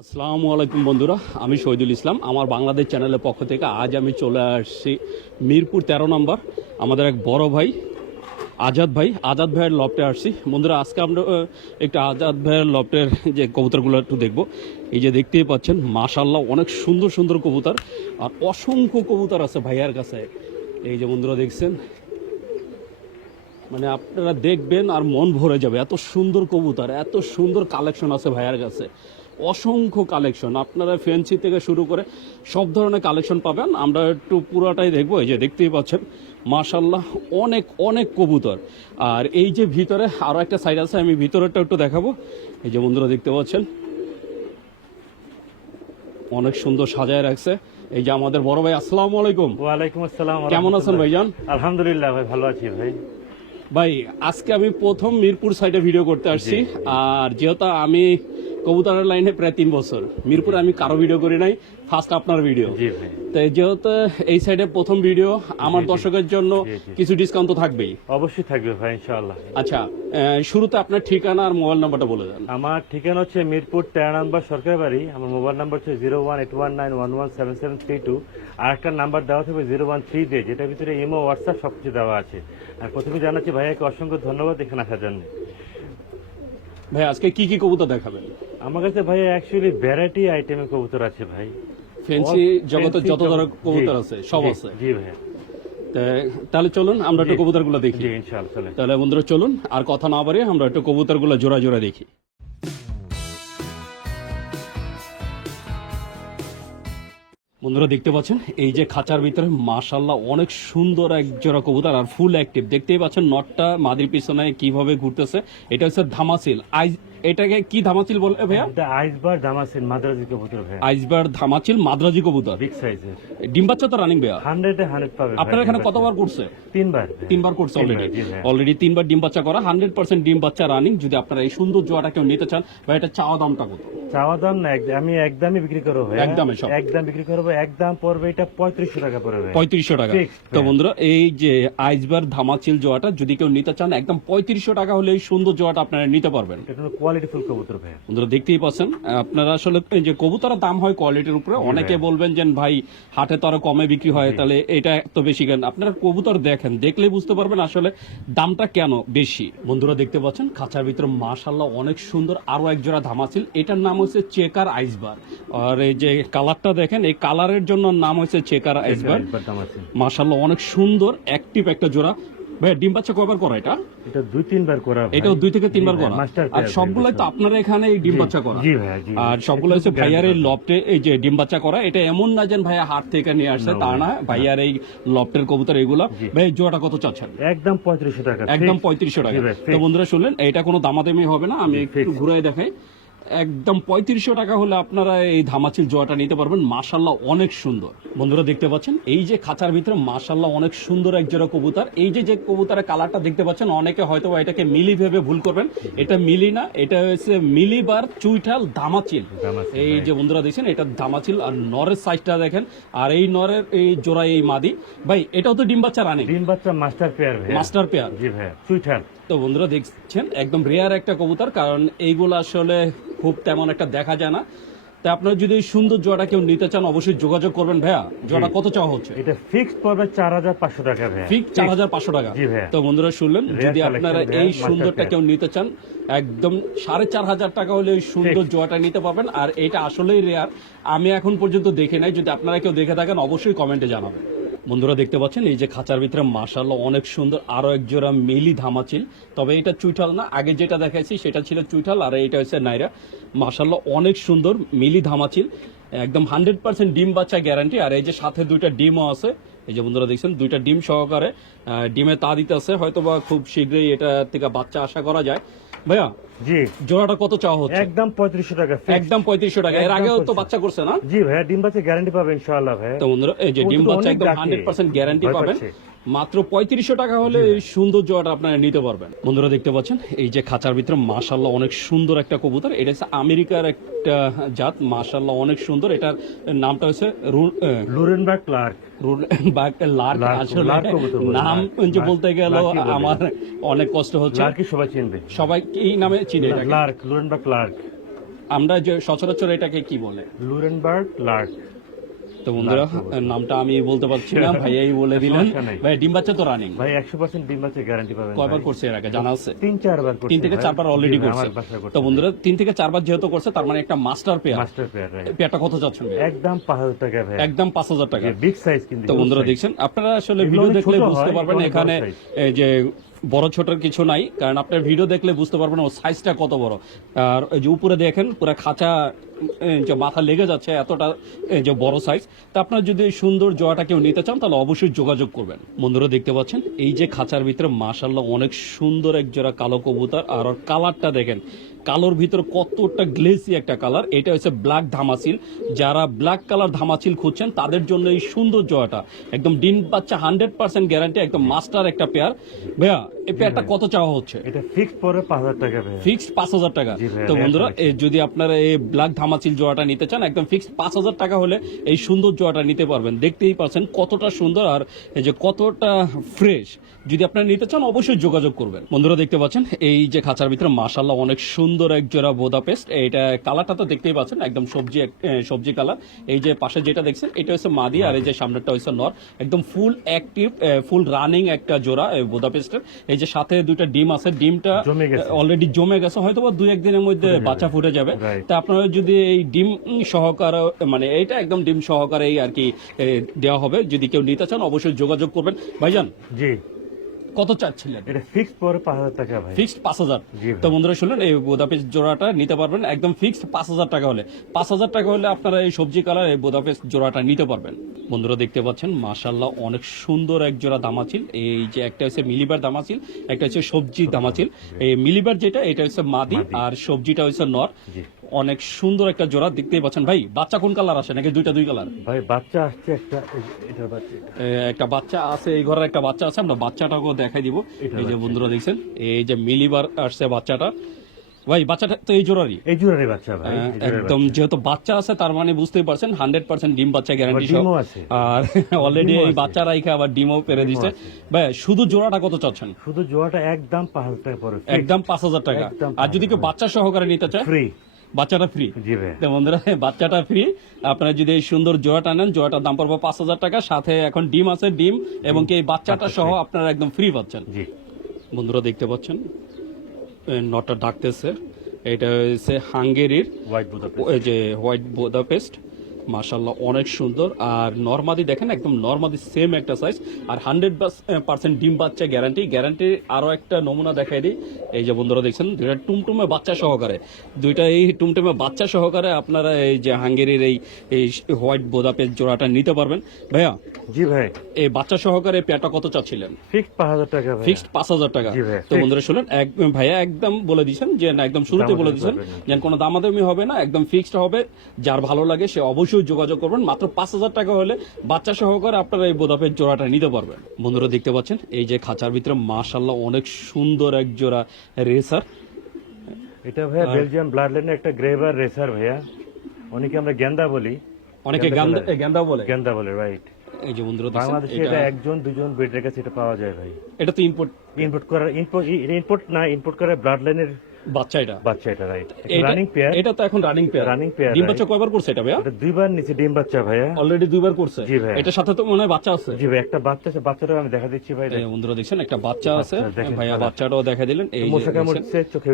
আসসালামু আলাইকুম বন্ধুরা, আমি শহীদুল ইসলাম। আমার বাংলাদেশ চ্যানেলের পক্ষ থেকে আজ আমি চলে আসছি মিরপুর 13 নম্বর। আমাদের এক বড় ভাই আজাদ ভাইয়ের লফটে আসছি বন্ধুরা। আজকে আমরা একটু আজাদ ভাইয়ের লফটের যে কবুতরগুলো একটু দেখব। এই যে দেখতেই পাচ্ছেন মাশাআল্লাহ অনেক সুন্দর সুন্দর কবুতর, আর অসংখ্য কবুতর আছে ভাইয়ার কাছে। এই যে বন্ধুরা দেখছেন, মানে আপনারা দেখবেন আর মন ভরে যাবে, এত সুন্দর কবুতর, এত সুন্দর কালেকশন আছে ভাইয়ার কাছে, অসংখ্য কালেকশন। আপনারা ফ্যান্সি থেকে শুরু করে সব ধরনের কালেকশন পাবেন। আমরা একটু পুরোটাই দেখবো। এই যে দেখতেই পাচ্ছেন মাশাআল্লাহ অনেক অনেক কবুতর। আর এই যে ভিতরে আরও একটা সাইড আছে, আমি ভিতরেরটা একটু দেখাবো। এই যে বন্ধুরা দেখতে পাচ্ছেন অনেক সুন্দর সাজায় রাখছে। এই যে আমাদের বড় ভাই, আসসালামু আলাইকুম। ওয়ালাইকুম আসসালাম। কেমন আছেন ভাইজান? আলহামদুলিল্লাহ ভাই, ভালো আছি ভাই। ভাই আজকে আমি প্রথম মিরপুর সাইডে ভিডিও করতে আসছি। আর যেহেতু আমি কবুতরের লাইনে প্রায় 3 বছর, মিরপুরে আমি কারো ভিডিও করি নাই, ফার্স্ট আপনার ভিডিও। জি ভাই। তাই যেহেতু এই সাইডে প্রথম ভিডিও, আমার দর্শকের জন্য কিছু ডিসকাউন্ট তো থাকবেই। অবশ্যই থাকবে ভাই, ইনশাআল্লাহ। আচ্ছা, শুরুতে আপনার ঠিকানা আর মোবাইল নাম্বারটা বলে দেন। আমার ঠিকানা হচ্ছে মিরপুর 13 নম্বর সরকার বাড়ি। আমার মোবাইল নাম্বার হচ্ছে 01819117732। আর একটা নাম্বার দেওয়া থাকবে 013 দিয়ে, যেটার ভিতরে ইমো, হোয়াটসঅ্যাপ সবকিছু দেওয়া আছে। আর প্রথমে জানাচ্ছি ভাইয়াকে অসংখ্য ধন্যবাদ এখানে আসার জন্য। ভাই আজকে কি কি কবুতর দেখাবেন? আমার কাছে ভাই অ্যাকচুয়ালি ভ্যারাইটি আইটেমের কবুতর আছে ভাই। ফ্যান্সি জগতের যত ধরনের কবুতর আছে সব আছে। জি ভাইয়া। তাহলে চলুন আমরা একটু কবুতরগুলো দেখি। জি ইনশাআল্লাহ চলেন। তাহলে বন্ধুরা চলুন আর কথা না বাড়িয়ে আমরা একটু কবুতরগুলো জোড়া জোড়া দেখি। বন্ধুরা দেখতে পাচ্ছেন এই যে খাঁচার ভিতরে মাশাআল্লাহ অনেক সুন্দর এক জোড়া কবুতর, আর ফুল অ্যাক্টিভ। দেখতেই পাচ্ছেন নটটা মাদির পিছনে কিভাবে ঘুরতেছে। এটা হচ্ছে ধামাচিল। এটাকে কি ধামাচিল বলে ভাইয়া? এটা আইসবার ধামাচিল মাদ্রাজি কবুতর ভাইয়া। আইসবার ধামাচিল মাদ্রাজি কবুতর, বিগ সাইজের। ডিম বাচ্চা তো রানিং ভাইয়া? 100 পাবে। আপনার এখানে কতবার করছে? 3 বার। 3 বার করছে অলরেডি 3 বার ডিম বাচ্চা করা, 100% ডিম বাচ্চা রানিং। যদি আপনারা এই সুন্দর জোড়াটা কেউ নিতে চান, ভাই এটা চাওয়া দামটা কত? চাওয়া দাম না, আমি একদমই বিক্রি করবো ভাই। একদমই সব একদম বিক্রি করবো। একদম পড়বে এটা 3500 টাকা পড়বে। 3500 টাকা। তো বন্ধুরা এই যে আইসবার ধামাচিল জোড়াটা যদি কেউ নিতে চান, একদম 3500 টাকা হলে এই সুন্দর জোড়াটা আপনারা নিতে পারবেন। এটা কোয়ালিটি ফুল কবুতর ভাই। বন্ধুরা দেখতেই পাচ্ছেন, আপনারা আসলে যে কবুতরের দাম হয় কোয়ালিটির উপরে। অনেকে বলবেন যে ভাই হাটে তো আরো কমে বিক্রি হয়, তাহলে এটা এত বেশি কেন? আপনারা কবুতর দেখেন, দেখলেই বুঝতে পারবেন আসলে দামটা কেন বেশি। বন্ধুরা দেখতে পাচ্ছেন খাঁচার ভিতরে মাশাআল্লাহ অনেক সুন্দর আরো এক জোড়া ধামাচিল। এটার নাম হচ্ছে চেকার আইসবার। আর এই যে কালারটা দেখেন, এই কালারের জন্য নাম হচ্ছে চেকার আইসবার। মাশাআল্লাহ অনেক সুন্দর অ্যাক্টিভ একটা জোড়া। ভাই ডিম বাচ্চা কয়বার করা এটা? এটা 2-3 বার করা ভাই। এটাও 2 থেকে 3 বার করা। আর সবগুলাই তো আপনারা এখানে এই ডিম বাচ্চা করা? জি ভাই জি। আর সবগুলো হচ্ছে ভাইয়ার এই লফটে এই যে ডিম বাচ্চা করা। এটা এমন না যে ভাইয়া হাট থেকে নিয়ে আসছে, তা না। ভাইয়ার এই লফটের কবুতর এগুলো। ভাই জোড়াটা কত চাচ্ছেন? একদম 3500 টাকা। একদম 3500 টাকা। তো বন্ধুরা শুনলেন, এটা কোনো দামাদামি হবে না। আমি একটু ঘুরাই দেখাই। একদম 3500 টাকা হলে আপনারা এই ধামাচিল জোয়াটা নিতে পারবেন। মাশাআল্লাহ অনেক সুন্দর। বন্ধুরা দেখতে পাচ্ছেন এই যে খাঁচার ভিতরে মাশাআল্লাহ অনেক সুন্দর এক জোড়া কবুতর। এই যে যে কবুতরের কালারটা দেখতে পাচ্ছেন, অনেকে হয়তো এটাকে মিলি ভেবে ভুল করবেন। এটা মিলি না, এটা হচ্ছে মিলিবার চুইঠাল ধামাচিল। এই যে বন্ধুরা দেখছেন এটা ধামাচিল। আর নরের সাইজটা দেখেন, আর এই নরের এই জোড়া এই মাদি। ভাই এটাও তো ডিম বাচ্চা রানিং? ডিম বাচ্চা মাস্টার পেয়ার ভাই। Master pair. জি ভাই চুইঠাল। তো বন্ধুরা দেখছেন একদম রেয়ার একটা কবুতর, কারণ এইগুলো আসলে খুব তেমন একটা দেখা যায় না। তা আপনারা যদি এই সুন্দর জোড়াটা কেউ নিতে চান, অবশ্যই যোগাযোগ করবেন। ভাইয়া জোড়া কত চাওয়া হচ্ছে? এটা ফিক্সড পড়বে 4500 টাকা ভাই। ফিক্স 4500 টাকা। জি ভাই। তো বন্ধুরা শুনলেন, যদি আপনারা এই সুন্দরটা কেউ নিতে চান, একদম 4500 টাকা হলে এই সুন্দর জোড়াটা নিতে পারবেন। আর এটা আসলেই রেয়ার, আমি এখন পর্যন্ত দেখে নাই। যদি আপনারা কেউ দেখে থাকেন অবশ্যই কমেন্টে জানাবেন। বন্ধুরা দেখতে পাচ্ছেন এই যে খাঁচার ভিতরে মাশাআল্লাহ অনেক সুন্দর আরো এক জোড়া মিলি ধামাচিল। তবে এটা চুইঠাল না, আগে যেটা দেখাইছি সেটা ছিল চুইঠাল, আর এটা হচ্ছে নাইরা। মাশাআল্লাহ অনেক সুন্দর মিলি ধামাচিল, একদম 100% ডিম বাচ্চা গ্যারান্টি। আর এই যে সাথে 2টা ডিমও আছে। এই যে বন্ধুরা দেখছেন 2টা ডিম সহকারে ডিমে তা দিতে আছে। হয়তো বা খুব শীঘ্রই এটা থেকে বাচ্চা আশা করা যায়। ভাইয়া জি জোড়াটা কত চাওয়া হচ্ছে? একদম 3500 টাকা। একদম 3500 টাকা। এর আগেও তো বাচ্চা করছে না? জি ভাই, ডিম বাচ্চা গ্যারান্টি পাবে ইনশাআল্লাহ ভাই। তো বন্ধুরা এই যে ডিম বাচ্চা একদম 100% গ্যারান্টি পাবেন। মাত্র 3500 টাকা হলে এই সুন্দর জোড়াটা আপনারা নিতে পারবেন। বন্ধুরা দেখতে পাচ্ছেন এই যে খাঁচার ভিতরে মাশাআল্লাহ অনেক সুন্দর একটা কবুতর। এটা হচ্ছে আমেরিকার একটা জাত। মাশাআল্লাহ অনেক সুন্দর। এটার নামটা হচ্ছে লুরেনবার্গ ক্লার্ক। আসলে নাম যে বলতে গেল আমার অনেক কষ্ট হচ্ছে। সবাই চিনবে, সবাই এই নামে চিনে। ক্লার্ক, লুরেনবার্গ ক্লার্ক। আমরা যে সচরাচর এটাকে কি বলে? লুরেনবার্গ লার্ক। তো বন্ধুরা নামটা আমি বলতে পারছি না, ভাইয়াই বলে দিলেন। সমস্যা নাই। ভাই ডিম বাচ্চা তো রানিং ভাই 100% ডিম বাচ্চা গ্যারান্টি পাবেন। কয়বার ভাই। করছে এর আগে জানা আছে? 3-4 বার করছে। 3 থেকে 4 বার অলরেডি করছে। আমার বাসায় করছে। তো বন্ধুরা 3 থেকে 4 বার যেহেতু করছে তার মানে একটা master pair. Master pair right. পেয়ারটা কত চাচ্ছেন ভাই? একদম 5000 টাকা ভাই। একদম 5000 টাকা। বিগ সাইজ কিন্তু। তো বন্ধুরা দেখছেন, আপনারা আসলে এগুলো ভিডিও অনেক দেখলে ছোট বুঝতে হয়, পারবেন এগুলো অনেক এখানে বড় size। এই যে বড় ছোটর কিছু নাই, কারণ আপনার ভিডিও দেখলে বুঝতে পারবেন ওর সাইজটা কত বড়। আর এই যে উপরে দেখেন পুরো খাঁচা যে মাথা লেগে যাচ্ছে এতটা যে বড় সাইজ। তা আপনারা যদি এই সুন্দর জোড়াটা কেউ নিতে চান তাহলে অবশ্যই যোগাযোগ করবেন। বন্ধুরা দেখতে পাচ্ছেন এই যে খাঁচার ভিতরে মাশাআল্লাহ অনেক সুন্দর এক জোড়া কালো কবুতর। আর ওর কালারটা দেখেন, কালোর ভিতরে কতটা গ্লেসি একটা কালার। এটা হচ্ছে ব্ল্যাক ধামাচিল। যারা ব্ল্যাক কালার ধামাচিল খুঁজছেন তাদের জন্য এই সুন্দর জোড়াটা একদম ডিম বাচ্চা 100% গ্যারান্টি, একদম মাস্টার একটা পেয়ার। ভাইয়া এই পেয়ারটা কত চাওয়া হচ্ছে? এটা ফিক্সড পরে 5000 টাকা ভাই। ফিক্সড 5000 টাকা। জি ভাইয়া, তো রেট বন্ধুরা রাখছি। যদি আপনারা এই ব্ল্যাক ধামাচিল জোড়াটা নিতে চান একদম ফিক্সড 5000 টাকা হলে এই সুন্দর জোড়াটা নিতে পারবেন। দেখতেই পাচ্ছেন কতটা সুন্দর আর এই যে কতটা ফ্রেশ। যদি আপনারা নিতে চান অবশ্যই যোগাযোগ করবেন। বন্ধুরা দেখতে পাচ্ছেন এই যে খাঁচার ভিতরে মাশাআল্লাহ অনেক সুন্দর এক জোড়া বুদাপেস্ট। এটা কালারটা তো দেখতেই পাচ্ছেন একদম সবজি কালার। এই যে পাশে যেটা দেখছেন এটা হচ্ছে মাদি আর এই যে সামনেরটা হচ্ছে নর। একদম ফুল অ্যাক্টিভ ফুল রানিং একটা জোড়া বুদাপেস্টের। এই যে সাথে দুইটা ডিম আছে, ডিমটা জমে গেছে। অলরেডি জমে গেছে, হয়তো বা 2-1 দিনের মধ্যে বাচ্চা ফুটে যাবে। Right. তা আপনারা যদি এই ডিম সহকারে মানে এইটা একদম ডিম সহকারেই আর কি দেওয়া হবে। যদি কেউ নিতে চান অবশ্যই যোগাযোগ করবেন। ভাইজান জি কত চাচ্ছিলেন? এটা ফিক্সড পরে 5000 টাকা ভাই। ফিক্সড 5000। জি ভাই। তো বন্ধুরা শুনলেন এই বুদাপেস্ট জোড়াটা নিতে পারবেন একদম ফিক্সড 5000 টাকা হলে। 5000 টাকা হলে আপনারা এই সবজি কালার এই বুদাপেস্ট জোড়াটা নিতে পারবেন। বন্ধুরা দেখতে পাচ্ছেন মাশাআল্লাহ অনেক সুন্দর এক জোড়া দামাচিল। এই যে একটা হচ্ছে মিলিবার দামাচিল, একটা হচ্ছে সবজি দামাচিল। এই মিলিবার যেটা এটা হচ্ছে মাদি আর সবজিটা হচ্ছে নর। জি। অনেক সুন্দর একটা জোড়া দেখতেই পাচ্ছেন। ভাই বাচ্চা কোন কালার আসে নাকি দুই কালার? ভাই বাচ্চা আসছে একটা, এটার বাচ্চা এটা। একটা বাচ্চা আছে, এই ঘরের একটা বাচ্চা আছে, আমরা বাচ্চাটাকেও দেখাই দিব। এটা এই যে বন্ধুরা দেখছেন এই যে মিলিবার আসছে বাচ্চাটা। ভাই বাচ্চাটা তো এই জোড়ারই এই জোড়ারই বাচ্চা ভাই। এই জোড়ারই একদম, যেহেতু বাচ্চা আছে তার মানে বুঝতেই পারছেন 100% ডিম বাচ্চা গ্যারান্টি সহ। ডিমও আছে। আর অলরেডি ডিমও এই আছে। বাচ্চা রাইখে আবার ডিমও পেরে দিচ্ছে। আছে। ভাই শুধু জোড়াটা কত চাচ্ছেন? শুধু জোড়াটা একদম 5000 টাকা পরে। একদম 5000 টাকা। একদম আর যদি কেউ বাচ্চা সহকারে নিতে চায় ফ্রি। বাচ্চাটা ফ্রি। জি ভাই। তো বন্ধুরা বাচ্চাটা ফ্রি। আপনারা যদি এই সুন্দর জোড়াটা নেন জোড়াটার দাম পড়বে 5000 টাকা। সাথে এখন ডিম আছে, ডিম এবং কি এই বাচ্চাটা সহ আপনারা একদম ফ্রি পাচ্ছেন। জি। বন্ধুরা দেখতে পাচ্ছেন নটটা ডাকতেছে। এটা হচ্ছে হাঙ্গেরির হোয়াইট বুদাপেস্ট। এই যে হোয়াইট বুদাপেস্ট। মাশাআল্লাহ অনেক সুন্দর। আর নরমাদি দেখেন একদম নরমাদি সেম একটা সাইজ আর 100% ডিম বাচ্চা গ্যারান্টি। আরো একটা নমুনা দেখাই দিই। এই যে বন্ধুরা দেখছেন দুইটা টুমটুমে বাচ্চা সহকারে, দুইটা এই টুমটুমে বাচ্চা সহকারে আপনারা এই যে হাঙ্গেরির এই হোয়াইট বুদাপেস্ট জোড়াটা নিতে পারবেন। ভাইয়া জি ভাই। এই বাচ্চা সহকারে পেয়ারটা কত চাচ্ছিলেন? ফিক্সড 5000 টাকা ভাই। ফিক্সড 5000 টাকা। জি ভাই, তো বন্ধুরা শুনুন ভাইয়া একদম বলে দিয়েছেন যে না, একদম শুরুতে বলে দিয়েছেন যেন কোনো দামাদামি হবে না, একদম ফিক্সড হবে। যার ভালো লাগে সে অবশ্যই যোগাযোগ করবেন। মাত্র 5000 টাকা হলে বাচ্চা সহকারে আপনারা এই বোদাপের জোড়াটা নিতে পারবেন। বন্ধুরা দেখতে পাচ্ছেন এই যে খাঁচার ভিতরে মাশাআল্লাহ অনেক সুন্দর এক জোড়া রেসার। এটা ভাইয়া বেলজিয়াম ব্লাড লাইনের একটা গ্রেভার রেসার ভাইয়া। অনেকে আমরা গেন্দা বলি। অনেকে গেন্দা বলে। গেন্দা বলে রাইট। এই যে বন্ধুরা দেখছেন বাংলাদেশে এটা একজন দুজন ব্রিডের কাছে এটা পাওয়া যায় ভাই। এটা তো ইম্পোর্ট ইম্পোর্ট করা ব্লাড লাইনের বাচ্চা। এটা বাচ্চা এটা রাইট। Running pair. এটা তো এখন রানিং পেয়ার। Running pair, ডিম right. বাচ্চা কয়বার করছে এটা ভাইয়া? এটা দুইবার নিচে ডিম বাচ্চা ভাইয়া। অলরেডি 2বার করছে। জি ভাইয়া। এটার সাথে তো মনে হয় বাচ্চা আছে। জি ভাই একটা বাচ্চা আছে, বাচ্চাটা আমি দেখা দিচ্ছি ভাই। এই বন্ধুরা দেখছেন একটা বাচ্চা আছে। দেখেন ভাইয়া ভালো। বাচ্চাটাও দেখা দিলেন। এই যে মশা দেখছেন। কামড়ছে চোখে